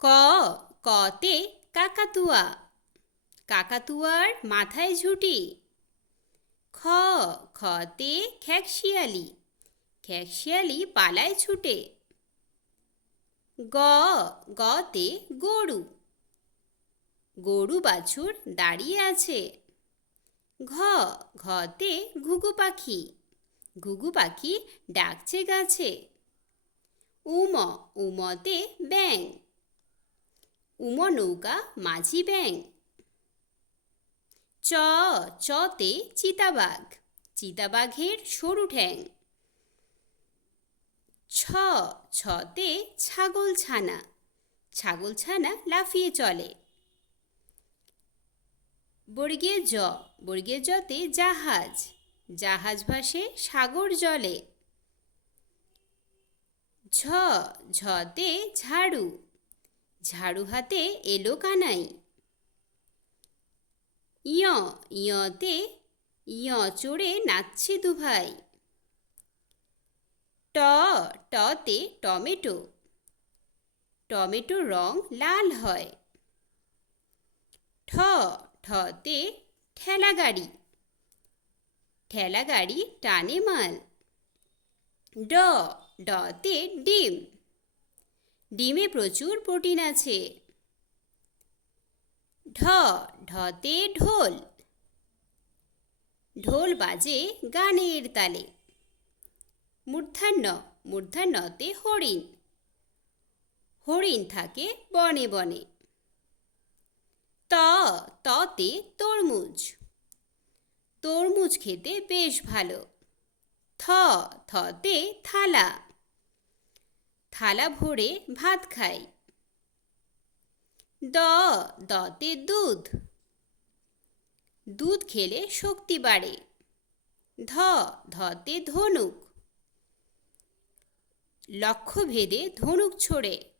ক, কতে কাকাতুয়া। কাকাতুয়ার মাথায় ঝুটি। খ, খতে খ্যাকশিয়ালি। খ্যাকশিয়ালি পালায় ছুটে। গ, গতে গরু। গরু বাছুর দাঁড়িয়ে আছে। ঘ, ঘতে ঘুঘু পাখি। ঘুঘু পাখি ডাকছে গাছে। উম, উমতে ব্যাং উম নৌকা, মাঝি ব্যাং চ, চতে চিতাবাঘ, চিতাবাঘের সরু ঠ্যাং। ছ, ছতে ছাগল ছানা ছাগল ছানা লাফিয়ে চলে। বর্গীয় জ, বর্গীয় জতে জাহাজ জাহাজ ভাসে সাগর জলে। ঝ, ঝতে ঝাড়ু ঝাড়ু হাতে এলো কানাই। ইয়, ইয়তে, ইয় চড়ে নাচছে দুভাই। ট, টতে টমেটো। টমেটোর রং লাল হয়। ঠ, ঠতে ঠেলা গাড়ি ঠেলা গাড়ি টানে মাল। ড, ডতে ডিম। ডিমে প্রচুর প্রোটিন আছে। ঢ, ঢতে ঢোল। ঢোল বাজে গানের তালে। মূর্ধান্য মূর্ধান্যতে হরিণ। হরিণ থাকে বনে বনে। ত, ততে তরমুজ। তরমুজ খেতে বেশ ভালো। থ, থতে থালা। থালা ভরে ভাত খাই। দ, দতে দুধ। দুধ খেলে শক্তি বাড়ে। ধ, ধতে ধনুক। লক্ষ্যভেদে ধনুক ছোড়ে।